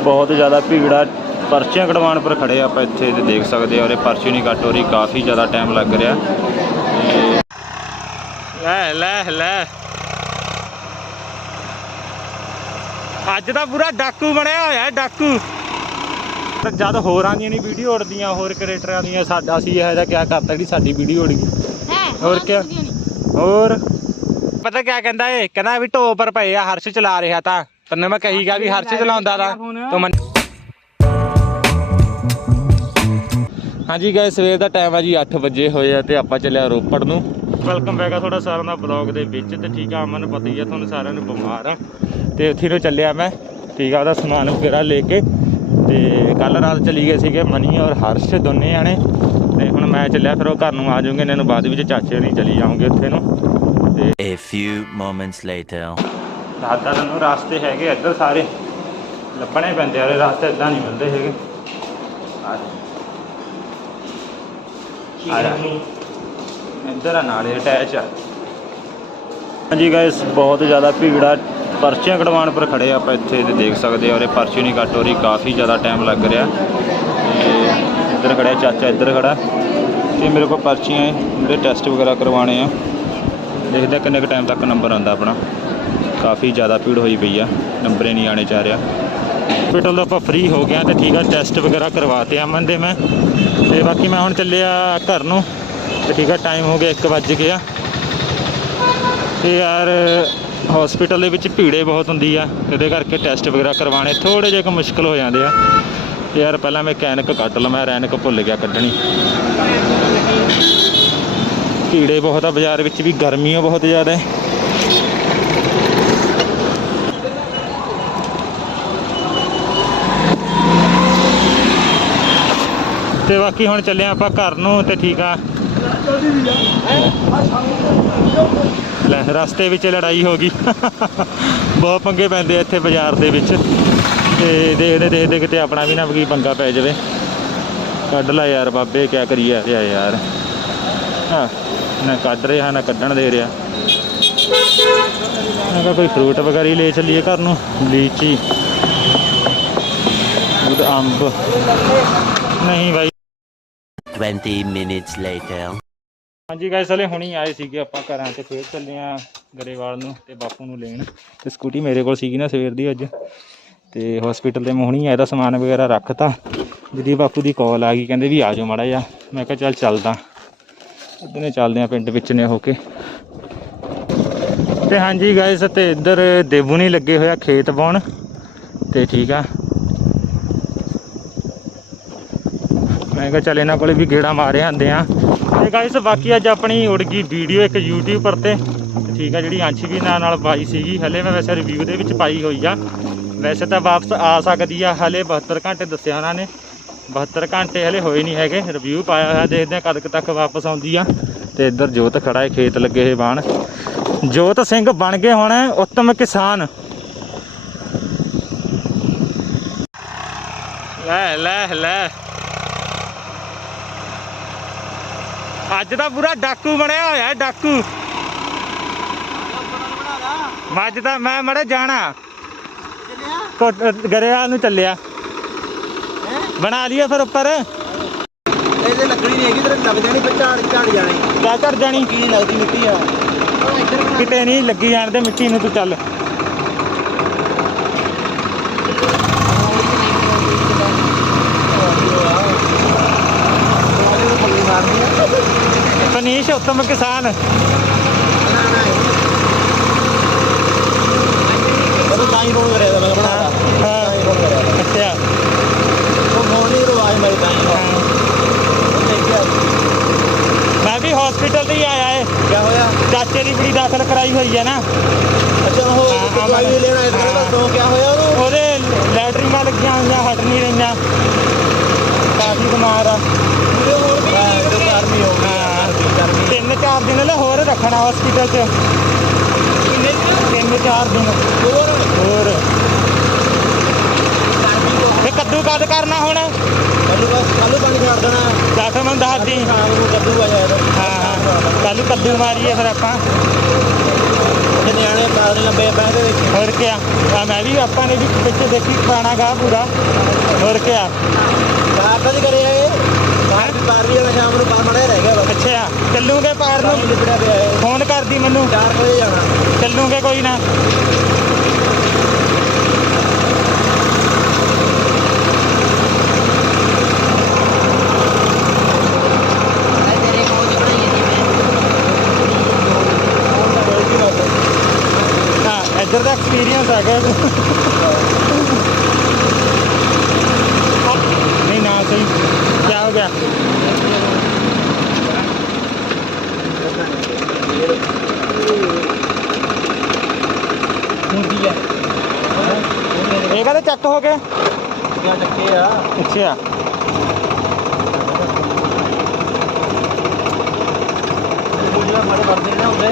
ਬਹੁਤ ਜ਼ਿਆਦਾ ਭੀੜ ਆ ਪਰਚੀਆਂ ਕਢਵਾਉਣ ਪਰ ਖੜੇ ਆਪਾਂ ਇੱਥੇ ਤੇ ਦੇਖ ਸਕਦੇ ਆ ਔਰ ਇਹ ਪਰਚੀ ਨਹੀਂ ਕੱਟ ਹੋ ਰਹੀ ਕਾਫੀ ਜ਼ਿਆਦਾ ਟਾਈਮ ਲੱਗ ਰਿਹਾ। ਲੈ ਲੈ ਲੈ। ਅੱਜ ਦਾ ਪੂਰਾ ਡਾਕੂ ਬਣਿਆ ਹੋਇਆ ਹੈ, ਡਾਕੂ। ਤੇ ਜਦ ਹੋਰਾਂ ਦੀਆਂ ਨਹੀਂ ਵੀਡੀਓ ਉੜਦੀਆਂ ਹੋਰ ਕ੍ਰੀਏਟਰਾਂ ਦੀਆਂ ਸਾਡਾ ਅਸੀਂ ਇਹੋ ਜਿਹਾ ਕਿਆ ਕਰਤਾ ਜਿਹੜੀ ਸਾਡੀ ਵੀਡੀਓ ਉੜ ਗਈ। ਹੋਰ ਕਿਆ? ਹੋਰ। ਪਤਾ ਕਿਆ ਕਹਿੰਦਾ ਏ ਕਹਿੰਦਾ ਵੀ ਢੋ ਪਰ ਪਏ ਆ ਹਰਸ਼ ਚਲਾ ਰਿਹਾ ਤਾਂ। ਤੈਨੂੰ ਮੈਂ ਕਹੀਗਾ ਵੀ ਹਰਸ਼ ਚਲਾਉਂਦਾ ਤਾਂ ਤੂੰ ਮੰਨ ਹਾਂਜੀ ਗਾਇਸ ਸਵੇਰ ਦਾ ਟਾਈਮ ਆ ਜੀ 8 ਵਜੇ ਹੋਏ ਆ ਤੇ ਆਪਾਂ ਚੱਲਿਆ ਰੋਪੜ ਨੂੰ। ਵੈਲਕਮ ਬੈਕ ਆ ਤੁਹਾਡਾ ਸਾਰਿਆਂ ਦਾ ਬਲੌਗ ਦੇ ਵਿੱਚ ਤੇ ਠੀਕ ਆ ਅਮਨ ਪਤਾ ਹੀ ਆ ਤੁਹਾਨੂੰ ਸਾਰਿਆਂ ਨੂੰ ਬਿਮਾਰ ਆ। ਤੇ ਉੱਥੇ ਨੂੰ ਚੱਲਿਆ ਮੈਂ ਠੀਕ ਆ ਉਹਦਾ ਸਮਾਨ ਵਗੈਰਾ ਲੈ ਕੇ। ਤੇ ਕੱਲ ਰਾਤ ਚਲੀ ਗਏ ਸੀਗੇ ਮਨੀ ਔਰ ਹਰਸ਼ ਦੋਨੇ ਜਾਣੇ। ਤੇ ਹੁਣ ਮੈਂ ਚੱਲਿਆ ਫਿਰ ਉਹ ਘਰ ਨੂੰ ਆ ਜਾਊਂਗੇ ਇਹਨਾਂ ਨੂੰ ਬਾਅਦ ਵਿੱਚ ਚਾਚੇ ਨਹੀਂ ਚਲੀ ਜਾਊਂਗੇ ਉੱਥੇ ਨੂੰ। ਤੇ A few moments later. ਦਾਦਾ ਨੂੰ ਰਾਸਤੇ ਹੈਗੇ ਇੱਧਰ ਸਾਰੇ। ਲੱਭਣੇ ਪੈਂਦੇ ਆ ਇਹ ਰਾਸਤੇ ਇਦਾਂ ਨਹੀਂ ਮਿਲਦੇ ਹੈਗੇ। ਆ ਇੱਧਰ ਆ ਨਾਲੇ ਅਟੈਚ ਆ। ਹਾਂਜੀ ਗਾਇਸ ਬਹੁਤ ਜ਼ਿਆਦਾ ਭੀੜ ਆ। ਪਰਚੀਆਂ ਕਢਵਾਉਣ ਪਰ ਖੜੇ ਆਪਾਂ ਇੱਥੇ ਤੇ ਦੇਖ ਸਕਦੇ ਆ ਔਰ ਇਹ ਪਰਚੀ ਨਹੀਂ ਕੱਟ ਹੋ ਰਹੀ ਕਾਫੀ ਜ਼ਿਆਦਾ ਟਾਈਮ ਲੱਗ ਰਿਹਾ। ਤੇ ਇੱਧਰ ਖੜਿਆ ਚਾਚਾ ਇੱਧਰ ਖੜਾ। ਤੇ ਮੇਰੇ ਕੋਲ ਪਰਚੀਆਂ ਹੈ ਜਿਹੜੇ ਟੈਸਟ ਵਗੈਰਾ ਕਰਵਾਉਣੇ ਆ। ਦੇਖਦੇ ਕਿੰਨੇ ਕੁ ਟਾਈਮ ਤੱਕ ਨੰਬਰ ਆਉਂਦਾ ਆਪਣਾ। ਕਾਫੀ ਜ਼ਿਆਦਾ ਭੀੜ ਹੋਈ ਪਈ ਆ, ਨੰਬਰ ਨਹੀਂ ਆਣੇ ਚਾਹ ਰਿਹਾ। ਹਸਪੀਟਲ ਤੋਂ ਆਪਾਂ ਫ੍ਰੀ ਹੋ ਗਿਆ ਤੇ ਠੀਕ ਆ ਟੈਸਟ ਵਗੈਰਾ ਕਰਵਾਤੇ ਆ ਅਮਨ ਦੇ ਮੈਂ। ਤੇ ਬਾਕੀ ਮੈਂ ਹੁਣ ਚੱਲਿਆ ਘਰ ਨੂੰ, ਤੇ ਠੀਕ ਆ ਟਾਈਮ ਹੋ ਗਿਆ 1 ਵੱਜ ਗਿਆ। ਤੇ ਯਾਰ ਹਸਪੀਟਲ ਦੇ ਵਿੱਚ ਭੀੜੇ ਬਹੁਤ ਹੁੰਦੀ ਆ, ਇਹਦੇ ਕਰਕੇ ਟੈਸਟ ਵਗੈਰਾ ਕਰਵਾਉਣੇ ਥੋੜੇ ਜਿਹੇ ਕੁ ਮੁਸ਼ਕਲ ਹੋ ਜਾਂਦੇ ਆ। ਤੇ ਯਾਰ ਪਹਿਲਾਂ ਮੈਂ ਕੈਨਕ ਕੱਟ ਲਵਾਂ ਰੈਨਕ ਭੁੱਲ ਗਿਆ ਕੱਢਣੀ। ਭੀੜੇ ਬਹੁਤ ਆ, ਬਾਜ਼ਾਰ ਵਿੱਚ ਵੀ ਗਰਮੀਆਂ ਬਹੁਤ ਜ਼ਿਆਦਾ ਹੈ। ਤੇ ਬਾਕੀ ਹੁਣ ਚੱਲੇ ਆਪਾਂ ਘਰ ਨੂੰ ਤੇ ਠੀਕ ਆ। ਲੈ, ਰਸਤੇ ਵਿੱਚ ਲੜਾਈ ਹੋ ਗਈ। ਬਹੁਤ ਪੰਗੇ ਪੈਂਦੇ ਇੱਥੇ ਬਾਜ਼ਾਰ ਦੇ ਵਿੱਚ। ਤੇ ਦੇਖਦੇ ਦੇਖਦੇ ਕਿਤੇ ਆਪਣਾ ਵੀ ਨਾ ਕੀ ਪੰਗਾ ਪੈ ਜਾਵੇ। ਕੱਢ ਲੈ ਯਾਰ ਬਾਬੇ, ਕਿਆ ਕਰੀਏ ਯਾ ਯਾਰ। ਹਾਂ, ਨਾ ਕੱਢ ਰਿਹਾ, ਨਾ ਕੱਢਣ ਦੇ ਰਿਹਾ। ਮੈਂ ਕਿਹਾ ਕੋਈ ਫਰੂਟ ਵਗੈਰਾ ਹੀ ਲੈ ਚੱਲੀਏ ਘਰ ਨੂੰ। ਲੀਚੀ। ਉਹ ਅੰਬ। ਨਹੀਂ ਬਾਈ 20 minutes later. ਹਾਂਜੀ ਗਾਇਸ ਹਲੇ ਹੁਣੀ ਆਏ ਸੀਗੇ ਆਪਾਂ ਘਰਾਂ ਤੇ, ਫੇਰ ਚੱਲੇ ਆ ਗਰੇਵਾਲ ਨੂੰ ਤੇ ਬਾਪੂ ਨੂੰ ਲੈਣ। ਤੇ ਸਕੂਟੀ ਮੇਰੇ ਕੋਲ ਸੀਗੀ ਨਾ ਸਵੇਰ ਦੀ ਅੱਜ। ਤੇ ਹਸਪੀਟਲ ਤੇ ਮੈਂ ਹੁਣੀ ਆਇਆ ਦਾ ਸਮਾਨ ਵਗੈਰਾ ਰੱਖਤਾ। ਜਿਹਦੀ ਬਾਪੂ ਦੀ ਕਾਲ ਆ ਗਈ, ਕਹਿੰਦੇ ਵੀ ਆ ਜਾਓ ਮਾੜਾ ਜਿਹਾ। ਮੈਂ ਕਿਹਾ ਚੱਲ ਚੱਲਦਾ। ਉਹਦਨੇ ਚੱਲਦੇ ਆ ਪਿੰਡ ਵਿੱਚ ਨੇ ਹੋ ਕੇ। ਤੇ ਹਾਂਜੀ ਗਾਇਸ ਤੇ ਇੱਧਰ ਦੇਵੂ ਨਹੀਂ ਲੱਗੇ ਹੋਇਆ ਖੇਤ ਬਾਉਣ ਤੇ ਠੀਕ ਆ। ਮੈਂ ਕਿਹਾ ਚੱਲ ਇਹਨਾਂ ਕੋਲੇ ਵੀ ਗੇੜਾ ਮਾਰੇ ਆਂਦੇ ਆ। ਤੇ ਗਾਇਸ ਬਾਕੀ ਅੱਜ ਆਪਣੀ ਉੜ ਗਈ ਵੀਡੀਓ ਇੱਕ YouTube ਤੇ। ਠੀਕ ਆ, ਜਿਹੜੀ ਅੰਸ਼ ਵੀ ਨਾਲ ਨਾਲ ਪਾਈ ਸੀਗੀ। ਹਲੇ ਮੈਂ ਵੈਸੇ ਰਿਵਿਊ ਦੇ ਵਿੱਚ ਪਾਈ ਹੋਈ ਆ। ਵੈਸੇ ਤਾਂ ਵਾਪਸ ਆ ਸਕਦੀ ਆ, ਹਲੇ 72 ਘੰਟੇ ਦੱਸਿਆ ਉਹਨਾਂ ਨੇ। 72 ਘੰਟੇ ਹਲੇ ਹੋਏ ਨਹੀਂ ਹੈਗੇ। ਰਿਵਿਊ ਪਾਇਆ ਹੋਇਆ, ਦੇਖਦੇ ਆ ਕਦ ਤੱਕ ਵਾਪਸ ਆਉਂਦੀ ਆ। ਤੇ ਇੱਧਰ ਜੋਤ ਖੜਾ ਹੈ ਖੇਤ ਲੱਗੇ ਹੋਏ ਬਾਣ। ਜੋਤ ਸਿੰਘ ਬਣ ਗਏ ਹੁਣ ਉੱਤਮ ਕਿਸਾਨ। ਲੈ ਲੈ ਲੈ। ਅੱਜ ਦਾ ਪੂਰਾ ਡਾਕੂ ਬਣਿਆ ਹੋਇਆ ਹੈ, ਡਾਕੂ। ਮੱਝ ਦਾ ਮੈਂ ਮੜੇ ਜਾਣਾ। ਕੋਟ- ਗਰੇਵਾਲ ਨੂੰ ਚੱਲਿਆ। ਬਣਾ ਲਈਏ ਫਿਰ ਉੱਪਰ। ਇਹਦੇ ਲੱਕੜੀ ਨਹੀਂ ਹੈਗੀ ਤੇਰੇ ਲੱਗ ਜਾਣੀ ਫਿਰ ਝਾੜ ਝਾੜ ਜਾਣੀ। ਕਿਆ ਚੜ ਜਾਣੀ? ਕੀ ਲੱਗਦੀ ਮਿੱਟੀ ਆ? ਕਿਤੇ ਨਹੀਂ ਲੱਗੀ ਜਾਣ ਦੇ ਮਿੱਟੀ ਨੂੰ ਤੂੰ ਚੱਲ। ਰੋਣ ਕਰਿਆ ਮੈਂ ਅੱਛਾ। ਵੀ ਹਸਪੀਟਲ ਤੇ ਹੀ ਆਇਆ ਏ। ਚਾਚੇ ਦੀ ਕੁੜੀ ਦਾਖਲ ਕਰਾਈ ਹੋਈ ਹੈ ਨਾ। ਉਹਦੇ ਲੈਟਰਿੰਗਾਂ ਲੱਗੀਆਂ ਹੋਈਆਂ ਹਟ ਨਹੀਂ ਰਹੀਆਂ। ਕਾਫੀ ਬਿਮਾਰ ਆ ਪੂਰੇ ਹੋਰ ਵੀ ਤੇ ਗਰਮੀ ਹੋ ਗਈ ਹਾਂ। ਗਰਮੀ ਤਿੰਨ ਚਾਰ ਦਿਨ ਲੈ ਹੋਰ ਰੱਖਣਾ ਹਸਪੀਟਲ 'ਚ। ਕਿੰਨੇ ਤਿੰਨ ਚਾਰ ਦਿਨ। ਹੋਰ? ਹੋਰ। ਇਹ ਕੱਦੂ ਕਦ ਕਰਨਾ ਹੁਣ। ਕੱਲੂ ਬਸ ਕੱਲੂ ਪਾਣੀ ਛੱਡ ਦੇਣਾ। ਚਾਹ ਮੈਨੂੰ ਦੱਸ ਦੀ। ਸ਼ਾਮ ਨੂੰ ਕੱਦੂ ਆ ਜਾਏਗਾ ਹਾਂ ਹਾਂ। ਕੱਲ ਕੱਦੂ ਮਾਰੀਏ ਫਿਰ ਆਪਾਂ। ਨਿਆਣੇ ਪਾਗਲ ਲੰਬੇ ਪਏ ਦੇ ਵਿੱਚ ਹੋਰ ਕਿਆ। ਆ ਮੈਂ ਵੀ ਆਪਾਂ ਨੇ ਵੀ ਪਿੱਛੇ ਦੇਖੀ ਪੁਰਾਣਾ ਗਾ ਪੂਰਾ। ਹੋਰ ਕਿਆ। ਬਾਹਰ ਤਾਂ ਕਰਿਆ ਇਹ। ਬਾਹਰ ਵੀ ਬਾਹਰ ਵੀ ਜਾਣਾ ਸ਼ਾਮ ਨੂੰ ਬਾਹਰ ਮੜਿਆ ਰਹਿ ਗਿਆ ਚੱਲੂਗੇ ਪਾਰ ਨੂੰ? ਫੋਨ ਕਰਦੀ ਮੈਨੂੰ। 4 ਵਜੇ ਜਾਣਾ। ਚੱਲੂਗੇ ਕੋਈ ਨਾ। ਇੱਧਰ ਦਾ ਐਕਸਪੀਰੀਅੰਸ ਆ ਗਿਆ ਨਹੀਂ ਨਾ ਸਹੀ ਕੀ ਹੋ ਗਿਆ ਹੁੰਦੀ ਹੈ ਇਹ ਚੱਕ ਗਿਆ ਕਿਆ ਟੱਕੇ ਆ? ਅੱਛਾ ਮੁੰਡਿਆਂ ਮਾਰੇ ਵਰਦੇ ਨਾ ਹੁੰਦੇ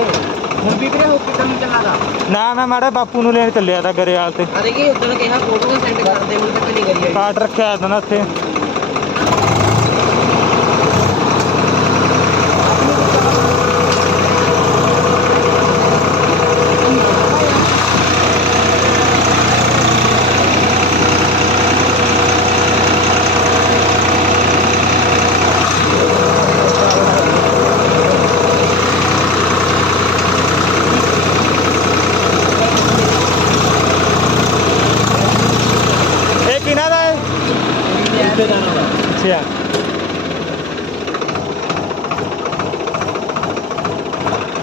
ਹੁਣ ਵੀ ਕਿਹੜਾ ਹੋ ਕਿਤਨ ਚੱਲਾਗਾ ਨਾ ਮੈਂ ਮਾੜਾ ਬਾਪੂ ਨੂੰ ਲੈਣ ਚੱਲਿਆ ਤਾਂ ਗਰੇਵਾਲ ਤੇ। ਅਰੇ ਕੀ ਉਦੋਂ ਕਿਹਾ ਫੋਟੋ ਸੈਂਡ ਕਰਦੇ ਹੁਣ ਤੱਕ ਨਹੀਂ ਕਰੀ ਕਾਟ ਰੱਖਿਆ ਤਾਂ ਨਾ ਉੱਥੇ ਇਹ ਕਿਹਨਾਂ ਦਾ ਹੈ ਇੱਥੇ ਜਾਣਾ ਵਾ ਅੱਛਾ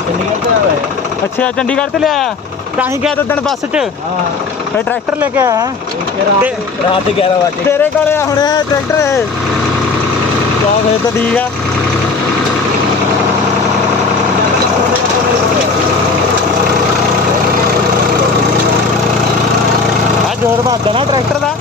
ਚੰਡੀਗੜ੍ਹ ਤੇ ਆਇਆ ਹੈ ਅੱਛਾ ਚੰਡੀਗੜ੍ਹ ਤੇ ਲਿਆਇਆ। ਤਾਂ ਹੀ ਗਿਆ ਤਾਂ ਦਿਨ ਬੱਸ 'ਚ। ਹਾਂ। ਟਰੈਕਟਰ ਲੈ ਕੇ ਆਇਆ ਹੈਂ? ਰਾਤ ਦੇ 11 ਵਜੇ ਤੇਰੇ ਕੋਲੇ ਆ ਹੁਣ ਇਹ ਟਰੈਕਟਰ ਇਹ। ਚਾ ਫੇਰ ਤਾਂ ਠੀਕ ਆ। ਆ ਜੋਰ ਵੱਧਦਾ ਨਾ ਟਰੈਕਟਰ ਦਾ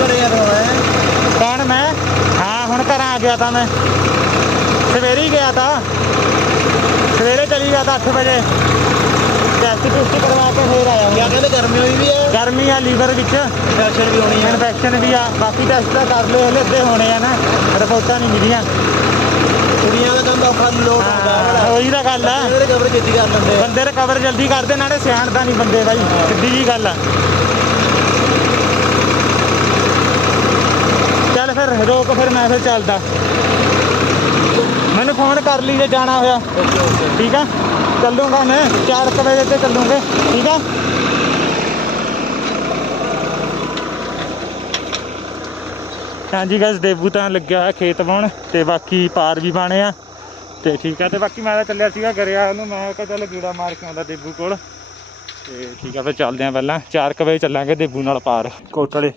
ਘਰੇ ਆ ਰੋਣਾ ਹੈ ਕੌਣ ਮੈਂ ਹਾਂ ਗਿਆ ਤਾਂ ਮੈਂ। ਸਵੇਰੇ ਹੀ ਗਿਆ ਤਾਂ। ਸਵੇਰੇ ਚਲੀ ਗਿਆ ਤਾਂ 8 ਵਜੇ। ਟੈਸਟ ਟੁਸਟ ਕਰਵਾ ਕੇ ਫੇਰ ਆਇਆ ਕਿਆ ਹੁਣ ਕਹਿੰਦੇ ਗਰਮੀ ਹੋਈ ਵੀ ਹੈ ਗਰਮੀ ਆ ਲੀਵਰ ਵਿੱਚ। ਇਨਫੈਕਸ਼ਨ ਵੀ ਹੋਣੀ ਹੈ ਇਨਫੈਕਸ਼ਨ ਵੀ ਆ। ਬਾਕੀ ਟੈਸਟ ਤਾਂ ਕਰ ਲਏ ਹਲੇ ਅੱਧੇ ਹੋਣੇ ਆ ਨਾ। ਰਿਪੋਰਟਾਂ ਨਹੀਂ ਮਿਲੀਆਂ। ਕੁੜੀਆਂ ਦਾ ਕੰਮ ਔਖਾ ਲੋਟ ਹੁੰਦਾ ਹਾਂ। ਉਹੀ ਤਾਂ ਗੱਲ ਆ। ਇਹਦੇ ਕਵਰ ਛੇਤੀ ਕਰ ਲੈਂਦੇ ਬੰਦੇ ਰਿਕਵਰ ਜਲਦੀ ਕਰਦੇ ਨਾਲੇ ਸਿਆਣਦਾ ਨਹੀਂ ਬੰਦੇ ਬਾਈ। ਸਿੱਧੀ ਜੀ ਗੱਲ ਆ। ਫਿਰ ਰੋਕ ਫਿਰ ਮੈਂ ਫਿਰ ਚੱਲਦਾ। ਮੈਨੂੰ ਫੋਨ ਕਰ ਲਈ ਜੇ ਜਾਣਾ ਹੋਇਆ। ਠੀਕ ਆ? ਚੱਲੂਗਾ ਮੈਂ 4 ਵਜੇ ਤੇ ਚੱਲੂਗੇ। ਠੀਕ ਆ? ਹਾਂਜੀ ਗਾਇਸ ਦੇਬੂ ਤਾਂ ਲੱਗਿਆ ਹੋਇਆ ਖੇਤ ਵਾਉਣ ਤੇ ਬਾਕੀ ਪਾਰ ਵੀ ਬਾਣੇ ਆ। ਤੇ ਠੀਕ ਆ, ਤੇ ਬਾਕੀ ਮੈਂ ਤਾਂ ਚੱਲਿਆ ਸੀਗਾ ਗਰਿਆ ਉਹਨੂੰ ਮੈਂ ਕਿਹਾ ਚੱਲ ਗੀੜਾ ਮਾਰ ਕੇ ਆਉਂਦਾ ਦੇਬੂ ਕੋਲ। ਤੇ ਠੀਕ ਆ, ਫਿਰ ਚੱਲਦੇ ਆ ਪਹਿਲਾਂ। 4 ਵਜੇ ਚੱਲਾਂਗੇ ਦੇਬੂ ਨਾਲ ਪਾਰ। ਕੋਟਲੇ।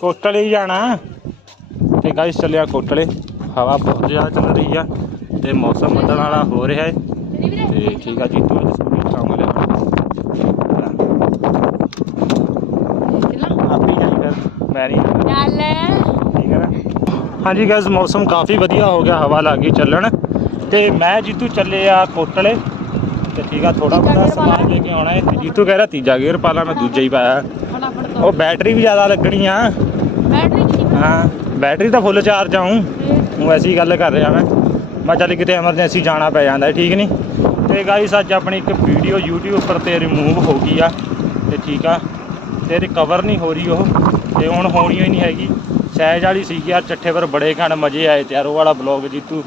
ਕੋਟਲੇ ਹੀ ਜਾਣਾ। ਤੇ ਗਾਇਸ ਚੱਲਿਆ ਕੋਟਲੇ। ਹਵਾ ਬਹੁਤ ਜ਼ਿਆਦਾ ਚੱਲ ਰਹੀ ਆ ਤੇ ਮੌਸਮ ਬੱਦਲ ਵਾਲਾ ਹੋ ਰਿਹਾ ਹੈ। ਤੇ ਠੀਕ ਆ ਜੀ ਤੂੰ ਅੱਜ ਸਕੂਲ ਚਲਾਉਂਗਾ ਲੈ ਆਪੀ ਜਾਈ ਫਿਰ ਮੈਂ ਨਹੀਂ। ਚੱਲ। ਠੀਕ ਹੈ ਨਾ? ਹਾਂਜੀ ਗਾਇਸ ਮੌਸਮ ਕਾਫੀ ਵਧੀਆ ਹੋ ਗਿਆ ਹਵਾ ਲੱਗ ਗਈ ਚੱਲਣ। ਤੇ ਮੈਂ ਜੀਤੂ ਚੱਲੇ ਆ ਕੋਟਲੇ। ਤੇ ਠੀਕ ਆ ਥੋੜਾ ਬਹੁਤਾ ਸਮਾਨ ਲੈ ਕੇ ਆਉਣਾ ਹੈ। ਜੀਤੂ ਕਹਿ ਰਿਹਾ ਤੀਜਾ ਗੇਅਰ ਪਾ ਲਾ ਮੈਂ ਦੂਜਾ ਹੀ ਪਾਇਆ। ਉਹ ਬੈਟਰੀ ਵੀ ਜ਼ਿਆਦਾ ਲੱਗਣੀ ਆ। ਬੈਟਰੀ ਕਿੰਨੀ ਹਾਂ ਬੈਟਰੀ ਤਾਂ ਫੁੱਲ ਚਾਰਜ ਆਉਂ ਉਹ ਐਸੀ ਗੱਲ ਕਰ ਰਿਹਾ ਮੈਂ। ਮੈਂ ਚੱਲ ਕਿਤੇ ਐਮਰਜੈਂਸੀ ਜਾਣਾ ਪੈ ਜਾਂਦਾ ਠੀਕ ਨਹੀਂ ਤੇ ਗਾਈਸ ਅੱਜ ਆਪਣੀ ਇੱਕ ਵੀਡੀਓ YouTube ਉੱਪਰ ਤੇ ਰਿਮੂਵ ਹੋ ਗਈ ਆ। ਤੇ ਠੀਕ ਆ। ਤੇ ਰਿਕਵਰ ਨਹੀਂ ਹੋ ਰਹੀ ਉਹ। ਤੇ ਹੁਣ ਹੋਣੀ ਹੀ ਨਹੀਂ ਹੈਗੀ। ਸਹਿਜ ਵਾਲੀ ਸੀਗੀ ਯਾਰ ਚੱਠੇ ਪਰ ਬੜੇ ਘਣ ਮਜ਼ੇ ਆਏ ਤੇ ਯਾਰ ਉਹ ਵਾਲਾ ਬਲੌਗ ਜੀਤੂ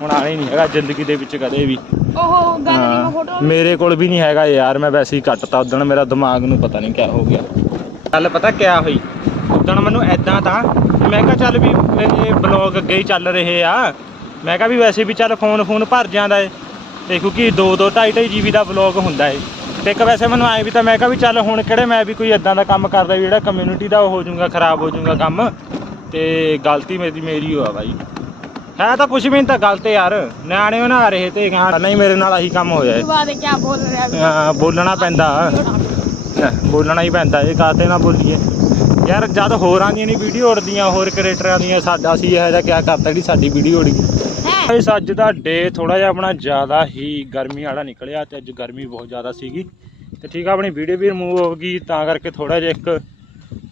ਹੁਣ ਆਣਾ ਹੀ ਨਹੀਂ ਹੈਗਾ ਜ਼ਿੰਦਗੀ ਦੇ ਵਿੱਚ ਕਦੇ ਵੀ। ਉਹ ਗੱਲ ਨਹੀਂ ਮੈਂ ਹਾਂ, ਫੋਟੋ ਮੇਰੇ ਕੋਲ ਵੀ ਨਹੀਂ ਹੈਗਾ ਯਾਰ ਮੈਂ ਵੈਸੇ ਹੀ ਕੱਟਤਾ। ਉਦੋਂ ਮੇਰਾ ਦਿਮਾਗ ਨੂੰ ਪਤਾ ਨਹੀਂ ਕਿਆ ਹੋ ਗਿਆ। ਗੱਲ ਪਤਾ ਕਿਆ ਹੋਈ? ਉਦੋਂ ਮੈਨੂੰ ਐਦਾਂ ਤਾਂ ਮੈਂ ਕਿਹਾ ਚੱਲ ਵੀ ਮੇਰੇ ਬਲੌਗ ਅੱਗੇ ਹੀ ਚੱਲ ਰਹੇ ਆ। ਮੈਂ ਕਿਹਾ ਵੀ ਵੈਸੇ ਵੀ ਚੱਲ ਫੋਨ ਫੋਨ ਭਰ ਜਾਂਦਾ ਏ। ਤੇ ਕਿਉਂਕਿ 2 2 2.5 2.5 ਜੀਬੀ ਦਾ ਵਲੌਗ ਹੁੰਦਾ ਏ। ਤੇ ਇੱਕ ਵੈਸੇ ਮੈਨੂੰ ਆਏ ਵੀ ਤਾਂ ਮੈਂ ਕਿਹਾ ਵੀ ਚੱਲ ਹੁਣ ਕਿਹੜੇ ਮੈਂ ਵੀ ਕੋਈ ਇਦਾਂ ਦਾ ਕੰਮ ਕਰਦਾ ਵੀ ਜਿਹੜਾ ਕਮਿਊਨਿਟੀ ਦਾ ਉਹ ਹੋ ਜਾਊਗਾ ਖਰਾਬ ਹੋ ਜਾਊਗਾ ਕੰਮ। ਤੇ ਗਲਤੀ ਮੇਰੀ ਮੇਰੀ ਹੋਆ ਬਾਈ। ਹੈ ਤਾਂ ਕੁਛ ਵੀ ਨਹੀਂ ਤਾਂ ਗਲਤ ਯਾਰ। ਨਿਆਣੇ ਆ ਰਹੇ ਤੇ ਗਾਂ ਨਹੀਂ ਮੇਰੇ ਨਾਲ ਆਹੀ ਕੰਮ ਹੋਇਆ ਹਾਂ, ਬੋਲਣਾ ਪੈਂਦਾ। ਬੋਲਣਾ ਹੀ ਪੈਂਦਾ ਇਹ ਕਾਤੇ ਨਾ ਬੋਲੀਏ। ਯਾਰ ਜਦ ਹੋਰਾਂ ਦੀਆਂ ਨਹੀਂ ਵੀਡੀਓ ਉੜਦੀਆਂ ਹੋਰ ਕ੍ਰੀਏਟਰਾਂ ਦੀਆਂ ਸਾਡਾ ਅਸੀਂ ਇਹੋ ਜਿਹਾ ਕਿਆ ਕਰਤਾ ਜਿਹੜੀ ਸਾਡੀ ਵੀਡੀਓ ਉੜ ਗਈ। ਹੈ? ਇਸ ਅੱਜ ਦਾ ਡੇ ਥੋੜਾ ਜਿਹਾ ਆਪਣਾ ਜ਼ਿਆਦਾ ਹੀ ਗਰਮੀ ਵਾਲਾ ਨਿਕਲਿਆ ਤੇ ਅੱਜ ਗਰਮੀ ਬਹੁਤ ਜ਼ਿਆਦਾ ਸੀਗੀ। ਤੇ ਠੀਕ ਆ ਆਪਣੀ ਵੀਡੀਓ ਵੀ ਰਿਮੂਵ ਹੋ ਗਈ ਤਾਂ ਕਰਕੇ ਥੋੜਾ ਜਿਹਾ ਇੱਕ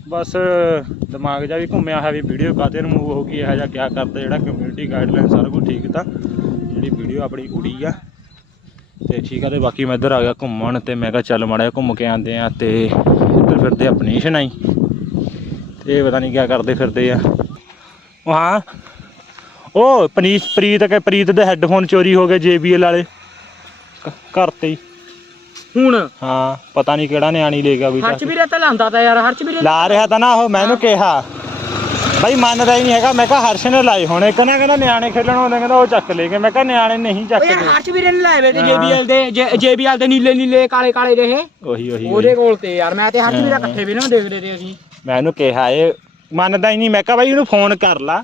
ਬਸ ਦਿਮਾਗ ਜਿਹਾ ਵੀ ਘੁੰਮਿਆ ਹੈ ਵੀ ਵੀਡੀਓ ਕਾਤੇ ਰਿਮੂਵ ਹੋ ਗਈ ਇਹੋ ਜਿਹਾ ਕਿਆ ਕਰਤਾ ਜਿਹੜਾ ਕਮਿਊਨਿਟੀ ਗਾਈਡਲਾਈਨ ਸਾਰਾ ਕੁਝ ਠੀਕ ਤਾਂ ਜਿਹੜੀ ਵੀਡੀਓ ਆਪਣੀ ਉੜੀ ਆ। ਤੇ ਠੀਕ ਆ ਤੇ ਬਾਕੀ ਮੈਂ ਇੱਧਰ ਆ ਗਿਆ ਘੁੰਮਣ ਤੇ ਮੈਂ ਕਿਹਾ ਚੱਲ ਮਾੜਾ ਘੁੰਮ ਕੇ ਆਂਦੇ ਆ ਤੇ ਇੱਧਰ ਫਿਰਦੇ ਆ ਪਨੀਸ਼ਨ ਆਈ ਤੇ ਪਤਾ ਨਹੀਂ ਕਿਆ ਕਰਦੇ ਫਿਰਦੇ ਆ। ਉਹ ਹਾਂ ਉਹ ਪਨੀਸ਼ ਪ੍ਰੀਤ ਕੇ ਪ੍ਰੀਤ ਦੇ ਹੈੱਡਫੋਨ ਚੋਰੀ ਹੋ ਗਏ JBL ਵਾਲੇ। ਕ- ਘਰ ਤੇ ਹੀ। ਹੁਣ? ਹਾਂ ਪਤਾ ਨਹੀਂ ਕਿਹੜਾ ਨਿਆਣੀ ਲੈ ਗਿਆ ਵੀ ਹਰਚ ਵੀਰੇ ਤਾਂ ਲਾਂਦਾ ਤਾ ਯਾਰ ਹਰਚ ਵੀਰੇ ਲਾ ਰਿਹਾ ਤਾਂ ਨਾ ਉਹ ਮੈਨੂੰ ਕਿਹਾ। ਬਾਈ ਮੰਨਦਾ ਹੀ ਨਹੀਂ ਹੈਗਾ। ਮੈਂ ਕਿਹਾ ਹਰਸ਼ ਨੇ ਲਾਏ ਹੋਣੇ। ਕਹਿੰਦਾ ਕਹਿੰਦਾ ਨਿਆਣੇ ਖੇਲਣ ਆਉਂਦੇ ਕਹਿੰਦਾ ਉਹ ਚੱਕ ਲੈ ਗਏ ਮੈਂ ਕਿਹਾ ਨਿਆਣੇ ਨਹੀਂ ਓ ਯਾਰ ਚੱਕਦੇ ਹਰਚ ਵੀਰੇ ਨੇ ਲਾਏ ਵੇ ਤੇ ਹਾਂ। JBL ਦੇ JBL ਦੇ ਨੀਲੇ ਨੀਲੇ ਕਾਲੇ ਕਾਲੇ ਇਹ ਉਹੀ ਉਹੀ। ਉਹਦੇ ਉਹੀ। ਕੋਲ ਤੇ ਯਾਰ ਮੈਂ ਤੇ ਹਰਚ ਵੀਰੇ। ਇਕੱਠੇ ਵੀ ਨਾ ਦੇਖਦੇ ਤੇ ਅਸੀਂ। ਮੈਂ ਇਹਨੂੰ ਕਿਹਾ ਇਹ ਮੰਨਦਾ ਹੀ ਨਹੀਂ। ਮੈਂ ਕਿਹਾ ਬਾਈ ਇਹਨੂੰ ਫੋਨ ਕਰ ਲਾ।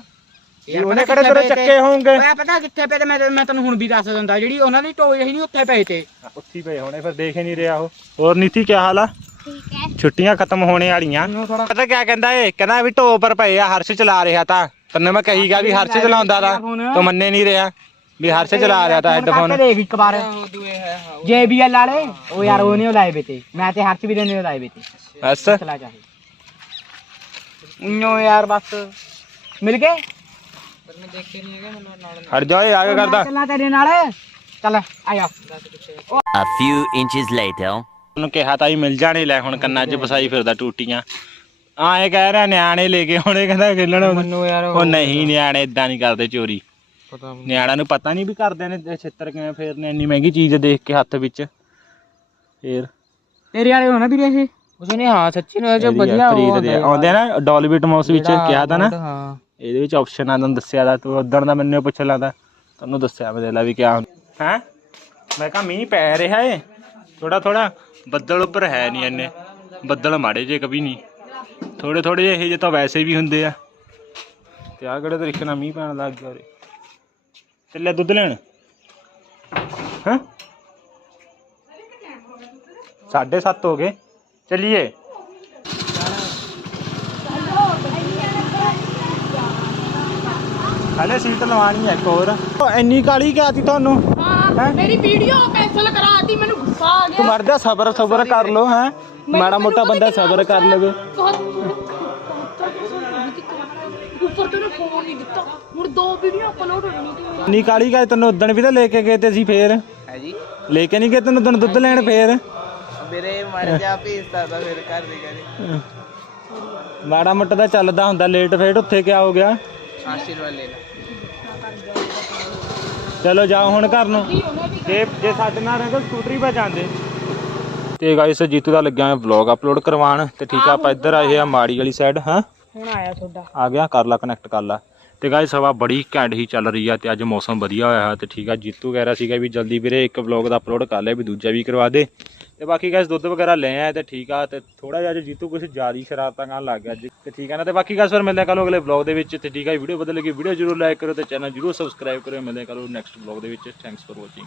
ਵੀ ਯਾਰ ਉਹਨੇ ਪਤਾ ਕਿਹੜੇ ਤੇਰੇ ਕਿੱਥੇ ਪਏ ਚੱਕੇ ਹੋਣਗੇ? ਓਏ ਪਤਾ ਕਿੱਥੇ ਪਏ ਤੇ? ਮੈਂ ਮੈਂ ਤੈਨੂੰ ਹੁਣ ਵੀ ਦੱਸ ਦਿੰਦਾ ਜਿਹੜੀ ਉਹਨਾਂ ਦੀ ਟੋਏ ਸੀ ਨਹੀਂ ਉੱਥੇ ਪਏ ਤੇ। ਉੱਥੀ ਪਏ ਹੋਣੇ ਫਿਰ ਦੇਖ ਹੀ ਨਹੀਂ ਰਿਹਾ ਉਹ। ਹੋਰ ਨੀਤੀ ਕੀ ਹਾਲ ਆ? ਠੀਕ ਹੈ। ਛੁੱਟੀਆਂ ਖਤਮ ਹੋਣੇ ਵਾਲੀਆਂ। ਪਤਾ ਕਿਆ ਕਹਿੰਦਾ ਏ? ਕਹਿੰਦਾ ਵੀ ਢੋ ਪਰ ਪਏ ਆ ਹਰਸ਼ ਚਲਾ ਰਿਹਾ ਤਾਂ। ਤੈਨੂੰ ਮੈਂ ਕਹੀ ਗਿਆ ਵੀ ਹਰਸ਼ ਚਲਾਉਂਦਾ ਤਾਂ। ਤੂੰ ਮੰਨੇ ਨਹੀਂ ਰਿਹਾ ਵੀ ਹਰਸ਼ ਚਲਾ ਰਿਹਾ ਤਾਂ ਹੈੱਡਫੋਨ। ਦੇਖ ਇੱਕ ਵਾਰ। JBL ਵਾਲੇ? ਉਹ ਯਾਰ ਉਹ ਨਹੀਂ ਲਾਏ ਵੇ ਤੇ ਮੈਂ ਤੇ ਹਰਚ ਵੀਰੇ ਨੇ ਲਾਏ ਵੇ ਤੇ ਬਸ ਚਲਾ ਚਾਹੇ ਨੋ ਯਾਰ ਬਸ। ਮਿਲ ਗਏ? ਹਟ ਜਾ ਏ ਆਗੇ ਕਰਦਾ। ਚੱਲਾਂ ਤੇਰੇ ਨਾਲ। ਚੱਲ ਆ ਜਾ। A few inches later. ਉਹਨੂੰ ਕਿਹਾ ਤਾਂ ਹੀ ਮਿਲ ਜਾਣੇ ਲੈ ਹੁਣ ਕੰਨਾਂ 'ਚ ਫਸਾਈ ਫਿਰਦਾ ਟੂਟੀਆਂ। ਆ ਇਹ ਕਹਿ ਰਿਹਾ ਨਿਆਣੇ ਲੈ ਕੇ ਹੁਣੇ ਕਹਿੰਦਾ ਖੇਲਣ। ਆਉਂਦੇ। ਮੈਨੂੰ ਯਾਰ ਉਹ ਨਹੀਂ ਨਿਆਣੇ ਇਦਾਂ ਨਹੀਂ ਕਰਦੇ ਚੋਰੀ। ਪਤਾ ਨਿਆਣਿਆਂ ਨੂੰ ਪਤਾ ਨਹੀਂ ਵੀ ਕਰਦੇ ਨੇ ਛਿੱਤਰ ਕਿਵੇਂ ਫੇਰਨੇ ਇੰਨੀ ਮਹਿੰਗੀ ਚੀਜ਼ ਦੇਖ ਕੇ ਹੱਥ ਵਿੱਚ। ਫੇਰ। ਤੇਰੇ ਵਾਲੇ ਹੋਣਾ ਵੀਰੇ ਇਹ? ਉਸਨੇ ਹਾਂ ਸੱਚੀ ਨਾਲ ਜੋ ਵਧੀਆ ਦੇ ਆਉਂਦੇ ਨਾ ਡੋਲਬੀ ਟਮੋਸ ਵਿੱਚ ਕਿਹਾ ਤਾਂ ਨਾ। ਹਾਂ। ਇਹਦੇ ਵਿੱਚ ਆਪਸ਼ਨ ਆ ਤੁਹਾਨੂੰ ਦੱਸਿਆ ਦਾ ਤੂੰ ਉਦੋਂ ਦਾ ਮੈਨੂੰ ਪੁੱਛ ਲਾਂਦਾ ਤੁਹਾਨੂੰ ਦੱਸਿਆ ਮੈਂ ਦੇਲਾ ਵੀ ਕਿਆ ਹੈ? ਮੈਂ ਕਿਹਾ ਮੀਂਹ ਪੈ ਰਿਹਾ ਏ। ਥੋੜਾ ਥੋੜਾ ਬੱਦਲ ਉੱਪਰ ਹੈ ਨਹੀਂ ਇੰਨੇ। ਬੱਦਲ ਮਾੜੇ ਜੇ ਕभी ਨਹੀਂ। ਥੋੜੇ ਥੋੜੇ ਜਿਹੇ ਜੇ ਤਾਂ ਵੈਸੇ ਵੀ ਹੁੰਦੇ ਆ। ਤੇ ਆ ਕਿਹੜੇ ਤਰੀਕੇ ਨਾਲ ਮੀਂਹ ਪੈਣ ਲੱਗ ਗਿਆ ਉਰੇ? ਚੱਲੇ ਦੁੱਧ ਲੈਣ? ਹਾਂ? ਸਾਢੇ ਸੱਤ ਹੋ ਗਏ। ਚੱਲੀਏ। ਹਲੇ ਸੀਟ ਲਵਾਣੀ ਹੈ ਇੱਕ ਹੋਰ। ਇੰਨੀ ਕਾਲੀ ਕਿਆ ਤੀ ਤੁਹਾਨੂੰ? ਹਾਂ ਮੇਰੀ ਵੀਡੀਓ ਕੈਨਸਲ ਮੈਨੂੰ ਗੁੱਸਾ ਆ ਤੂੰ ਮਰ ਜਾ ਸਬਰ ਸਬਰ ਕਰ ਲੋ ਹੈ। ਮਾੜਾ ਮੋਟਾ ਬੰਦਾ ਸਬਰ ਕਰ ਲਵੇ। ਉੱਪਰ ਤੈਨੂੰ ਫੋਨ ਨਹੀਂ ਦਿੱਤਾ। ਹੁਣ ਦੋ ਵੀਡੀਓ ਅਪਲੋਡ ਹੋਣੀ ਤੇ ਇੰਨੀ ਕਾਲੀ ਕਿਆ ਤੈਨੂੰ ਉਦਣ ਵੀ ਤਾਂ ਲੈ ਕੇ ਗਏ ਤੇ ਅਸੀਂ ਫੇਰ। ਹੈ ਜੀ। ਲੈ ਕੇ ਨਹੀਂ ਗਏ ਤੈਨੂੰ ਉਦਣ ਦੁੱਧ ਲੈਣ ਫੇਰ। ਮੇਰੇ ਮਰ ਜਾ ਭੇਜਦਾ ਤਾਂ ਫਿਰ ਘਰ ਦੇ ਕਰੇ ਮਾੜਾ ਮੋਟਾ ਤਾਂ ਚੱਲਦਾ ਹੁੰਦਾ ਲੇਟ ਫੇਟ ਉੱਥੇ ਕਿਆ ਹੋ ਗਿਆ? ਆਸ਼ੀਰਵਾਦ ਲੈ ਲੈ। ਚਲੋ ਜਾਓ ਹੁਣ ਘਰ ਨੂੰ। ਜੇ ਜੇ ਸਾਡੇ ਨਾਲ ਰਹਿੰਦੇ ਸਕੂਟਰੀ 'ਤੇ ਜਾਂਦੇ ਤੇ ਗਾਇਸ ਜੀਤੂ ਦਾ ਲੱਗਿਆ ਮੈਂ ਵਲੌਗ ਅਪਲੋਡ ਕਰਵਾਉਣ ਤੇ ਠੀਕ ਆ ਆਪਾਂ ਇੱਧਰ ਆਏ ਆ ਮਾੜੀ ਵਾਲੀ ਸਾਈਡ ਹਾਂ? ਹੁਣ ਆਇਆ ਤੁਹਾਡਾ। ਆ ਗਿਆ ਕਰ ਲਾ ਕਨੈਕਟ ਕਰ ਲਾ। ਤੇ ਗਾਇਸ ਹਵਾ ਬੜੀ ਘੈਂਟ ਹੀ ਚੱਲ ਰਹੀ ਆ ਤੇ ਅੱਜ ਮੌਸਮ ਵਧੀਆ ਹੋਇਆ ਹੈ ਤੇ ਠੀਕ ਆ ਜੀਤੂ ਕਹਿ ਰਿਹਾ ਸੀਗਾ ਵੀ ਜਲਦੀ ਵੀਰੇ ਇੱਕ ਵਲੌਗ ਦਾ ਅਪਲੋਡ ਕਰ ਲੈ ਵੀ ਦੂਜਾ ਵੀ ਕਰਵਾ ਦੇ। ਤੇ ਬਾਕੀ ਗਾਇਸ ਦੁੱਧ ਵਗੈਰਾ ਲੈ ਆਏ ਤੇ ਠੀਕ ਆ, ਤੇ ਥੋੜਾ ਜਿਹਾ ਅੱਜ ਜੀਤੂ ਕੁਝ ਜ਼ਿਆਦਾ ਸ਼ਰਾਰਤਾਂ ਕਰਨ ਲੱਗ ਗਿਆ ਅੱਜ, ਤੇ ਠੀਕ ਆ ਨਾ? ਤੇ ਬਾਕੀ ਗਾਇਸ ਫਿਰ ਮਿਲਦੇ ਕੱਲ ਅਗਲੇ ਵਲੌਗ ਦੇ ਵਿੱਚ। ਤੇ ਠੀਕ ਆ ਵੀਡੀਓ ਬਦਲ ਲੱਗੀ ਵੀਡੀਓ ਜਰੂਰ ਲਾਈਕ ਕਰੋ ਤੇ ਚੈਨਲ ਜਰੂਰ ਸਬਸਕ੍ਰਾਈਬ ਕਰੋ ਮਿਲਦੇ ਕੱਲ ਨੈਕਸਟ ਵਲੌਗ ਦੇ ਵਿੱਚ। Thanks for watching